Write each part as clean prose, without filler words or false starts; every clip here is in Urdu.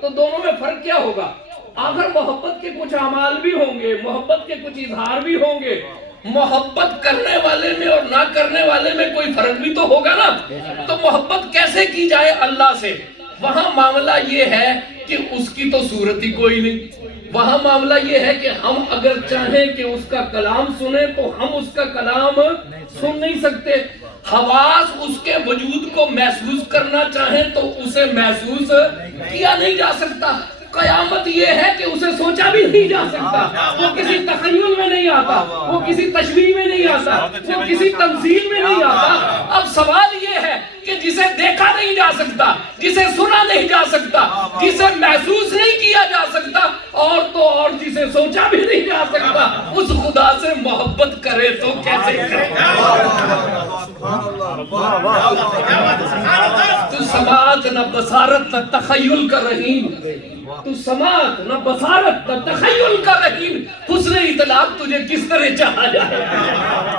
تو دونوں میں فرق کیا ہوگا؟ آخر محبت کے کچھ اعمال بھی ہوں گے، محبت کے کچھ اظہار بھی ہوں گے، محبت کرنے والے میں اور نہ کرنے والے میں کوئی فرق بھی تو ہوگا نا۔ تو محبت کیسے کی جائے اللہ سے؟ وہاں معاملہ یہ ہے کہ اس کی تو صورت ہی کوئی نہیں۔ وہاں معاملہ یہ ہے کہ ہم اگر چاہیں کہ اس کا کلام سنیں تو ہم اس کا کلام سن نہیں سکتے۔ حواس اس کے وجود کو محسوس کرنا چاہیں تو اسے محسوس کیا نہیں جا سکتا۔ قیامت یہ ہے کہ اسے سوچا بھی نہیں جا سکتا، وہ کسی تخیل میں نہیں آتا، وہ کسی تشبیہ میں نہیں آتا، وہ کسی تمثیل میں نہیں آتا۔ اب سوال یہ ہے کہ جسے دیکھا نہیں جا سکتا، جسے سنا نہیں جا سکتا، جسے محسوس نہیں کیا جا سکتا، اور تو اور جسے سوچا بھی نہیں جا سکتا، اس خدا سے محبت کرے تو کیسے کرے؟ تو سماعت نہ بصارت نہ تخیل کا رہین، تو سماعت نہ بصارت نہ تخیل کا رہین، حسن اطلاق تجھے کس طرح چاہا جائے؟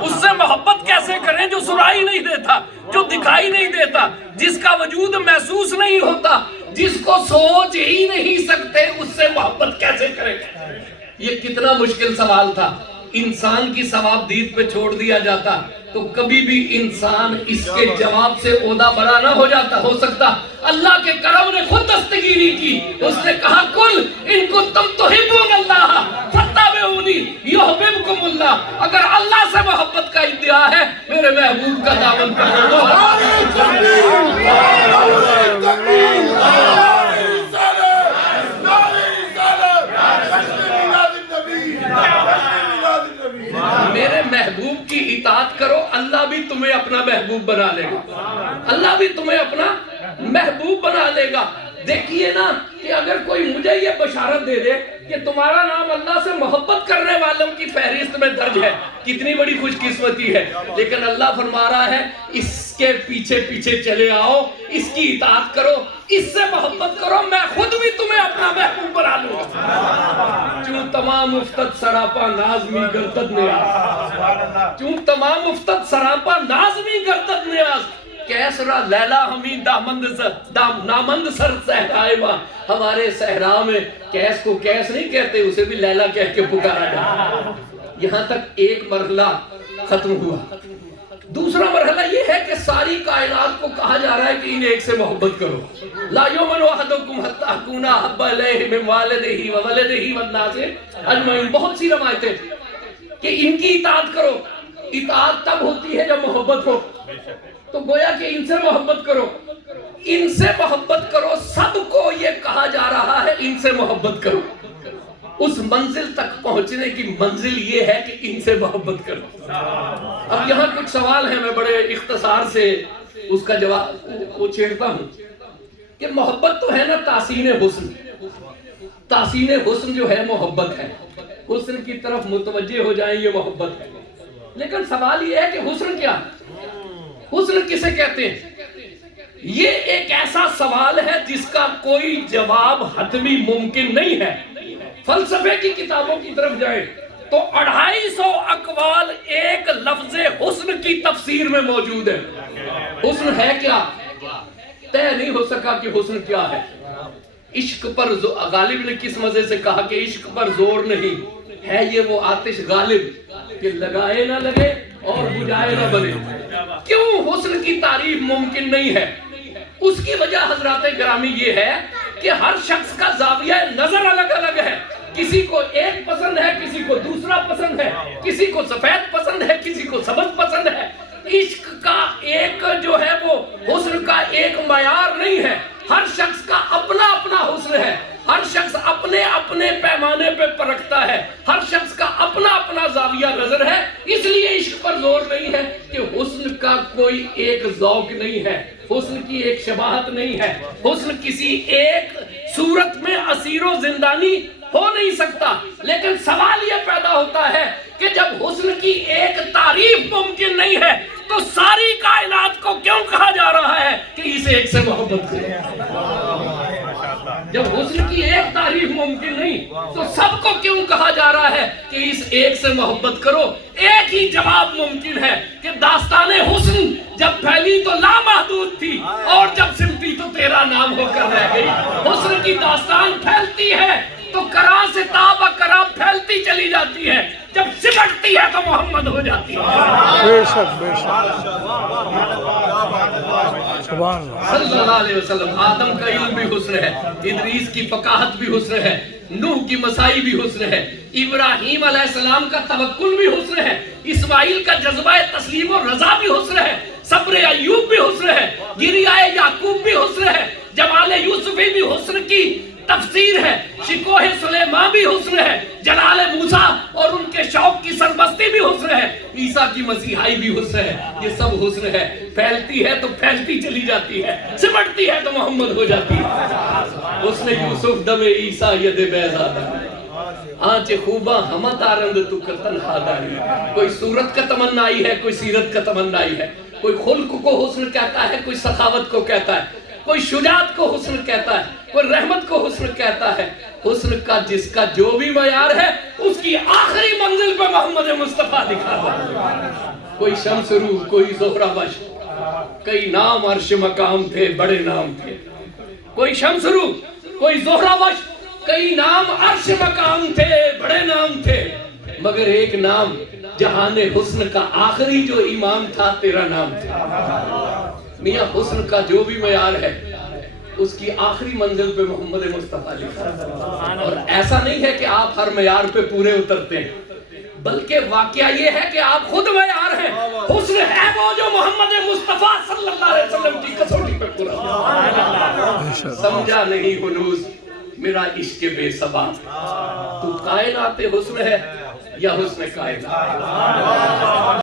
اس سے محبت کیسے کریں جو سنائی نہیں دیتا، جو دکھائی نہیں دیتا، جس کا وجود محسوس نہیں ہوتا، جس کو سوچ ہی نہیں سکتے، اس سے محبت کیسے کریں؟ یہ کتنا مشکل سوال تھا۔ انسان کی ثواب دید پہ چھوڑ دیا جاتا تو کبھی بھی انسان اس کے جواب سے عہدہ برا نہ ہو سکتا۔ اللہ کے کرم نے خود دستگیری کی، اس نے کہا کل ان کنتم تحبون اللہ فاتبعونی یحببکم اللہ۔ اگر اللہ سے محبت کا ادعا ہے، میرے محبوب کا دامن پکڑو۔ میرے محبوب کی اطاعت کرو، اللہ بھی تمہیں اپنا محبوب بنا لے گا، اللہ بھی تمہیں اپنا محبوب بنا لے گا۔ دیکھیے نا کہ اگر کوئی مجھے یہ بشارت دے دے کہ تمہارا نام اللہ سے محبت کرنے والوں کی فہرست میں درج ہے، کتنی بڑی خوش قسمتی ہے۔ لیکن اللہ فرما رہا ہے اس کے پیچھے پیچھے چلے آؤ، اس کی اطاعت کرو، اس سے محبت کرو، میں خود بھی تمہیں اپنا محبوب بنا لوں گا۔ چون تمام افتد سراپا نازمی گردد نیاز، چون تمام افتد سراپا نازمی گردد نیاز، کیسرا لیلا ہمیں نامند سر صحرائے ماں۔ ہمارے صحرا میں کیس کو کیس نہیں کہتے، اسے بھی لیلا کہہ کے پکارا جاتا۔ یہاں تک ایک مرحلہ ختم ہوا۔ دوسرا مرحلہ یہ ہے کہ ساری کائنات کو کہا جا رہا ہے کہ ان ایک سے محبت کرو۔ لا یؤمن احدکم حتی اکون احب الیہ من والدہ وولدہ والناس اجمعین۔ بہت سی روایتیں کہ ان کی اطاعت کرو۔ اطاعت تب ہوتی ہے جب محبت ہو، تو گویا کہ ان سے محبت کرو، ان سے محبت کرو۔ سب کو یہ کہا جا رہا ہے ان سے محبت کرو۔ اس منزل تک پہنچنے کی منزل یہ ہے کہ ان سے محبت کرو۔ اب یہاں کچھ سوال ہیں، میں بڑے اختصار سے اس کا جواب وہ چھیڑتا ہوں کہ محبت تو ہے نا تحسین حسن، تحسین حسن جو ہے محبت ہے، حسن کی طرف متوجہ ہو جائیں یہ محبت ہے۔ لیکن سوال یہ ہے کہ حسن کیا؟ حسن کسے کہتے ہیں؟ یہ ایک ایسا سوال ہے جس کا کوئی جواب حتمی ممکن نہیں ہے۔ فلسفے کی کتابوں کی طرف جائیں تو 250 اقوال ایک لفظ حسن کی تفسیر میں موجود ہے۔ حسن ہے کیا؟ طے نہیں ہو سکا کہ حسن کیا ہے۔ عشق پر غالب نے کس مزے سے کہا کہ عشق پر زور نہیں ہے، یہ وہ آتش غالب کہ لگائے نہ لگے اور بجھائے نہ بنے۔ کیوں حسن کی تعریف ممکن نہیں ہے؟ اس کی وجہ حضرات گرامی یہ ہے کہ ہر شخص کا زاویہ نظر الگ الگ ہے۔ کسی کو ایک پسند ہے، کسی کو دوسرا پسند ہے، کسی کو سفید پسند ہے، کسی کو سبز پسند ہے۔ عشق کا ایک جو ہے وہ حسن کا ایک معیار نہیں ہے، ہر شخص کا اپنا اپنا حسن ہے، ہر شخص اپنے اپنے پیمانے پہ پرکھتا ہے، ہر شخص کا اپنا اپنا زاویہ نظر ہے۔ اس لیے عشق پر زور نہیں ہے کہ حسن کا کوئی ایک ذوق نہیں ہے، حسن کی ایک شباہت نہیں ہے، حسن کسی ایک صورت میں اسیر و زندانی ہو نہیں سکتا۔ لیکن سوال یہ پیدا ہوتا ہے کہ جب حسن کی ایک تعریف ممکن نہیں ہے تو ساری کائنات کو کیوں کہا جا رہا ہے کہ اسے ایک سے محبت کرو؟ جب حسن کی ایک تعریف ممکن نہیں تو سب کو کیوں کہا جا رہا ہے کہ اس ایک سے محبت کرو؟ ایک ہی جواب ممکن ہے کہ داستان حسن جب پھیلی تو لامحدود تھی اور جب سمٹی تو تیرا نام ہو کر رہ گئی. حسن کی داستان پھیلتی ہے تو کرا سے تابہ کرا پھیلتی چلی جاتی ہے، جب سمٹتی ہے تو محمد ہو جاتی ہے. بے شک بے شک سبحان اللہ. صلی اللہ علیہ وسلم. آدم کا علم بھی حسن ہے، ادریس کی فقاہت بھی حسن ہے، نوح کی مسائی بھی حسن ہے، ابراہیم علیہ السلام کا توکل بھی حسن ہے، اسماعیل کا جذبہ تسلیم و رضا بھی حسن ہے، صبر ایوب بھی حسن ہے، گریہ یعقوب بھی حسن ہے، جمال یوسفی بھی حسن کی تفسیر ہے، شکوہ سلیمان بھی حسن ہے، جلال موسیٰ اور ان کے شوق کی سربستی بھی حسن ہے، عیسیٰ کی مسیحائی بھی حسن ہے. یہ سب حسن ہے. پھیلتی ہے تو پھیلتی چلی جاتی ہے، سمٹتی ہے تو محمد ہو جاتی ہے. حسن یوسف دم عیسیٰ ید بیضا آنچ خوباں ہمہ دارند تو کر تنہا داری. کوئی صورت کا تمنائی ہے، کوئی سیرت کا تمنائی ہے، کوئی خلق کو حسن کہتا ہے، کوئی سخاوت کو کہتا ہے، کوئی شجاعت کو حسن کہتا ہے، کوئی رحمت کو حسن کہتا ہے. حسن کا جس کا جو بھی معیار ہے اس کی آخری منزل پہ محمد مصطفیٰ دکھاتا ہے. کوئی شمس روح، کوئی زہرہ وش، کئی نام عرش مقام تھے، بڑے نام تھے. کوئی شمس روح، کوئی زہرہ وش، کئی نام عرش مقام تھے، بڑے نام تھے، مگر ایک نام جہان حسن کا آخری جو امام تھا تیرا نام تھا. میاں حسن کا جو بھی معیار ہے اس کی آخری منزل پہ محمد مصطفیٰ لکھا. اور ایسا نہیں ہے کہ آپ ہر معیار پہ پورے اترتے ہیں، بلکہ واقعہ یہ ہے کہ آپ خود معیار ہیں. حسن ہے وہ جو محمد مصطفیٰ صلی اللہ علیہ وسلم کی کسوٹی پہ پورا. سمجھا نہیں ہنوز میرا عشق بے سبا، تو کائنات حسن ہے یا حسن کائنات؟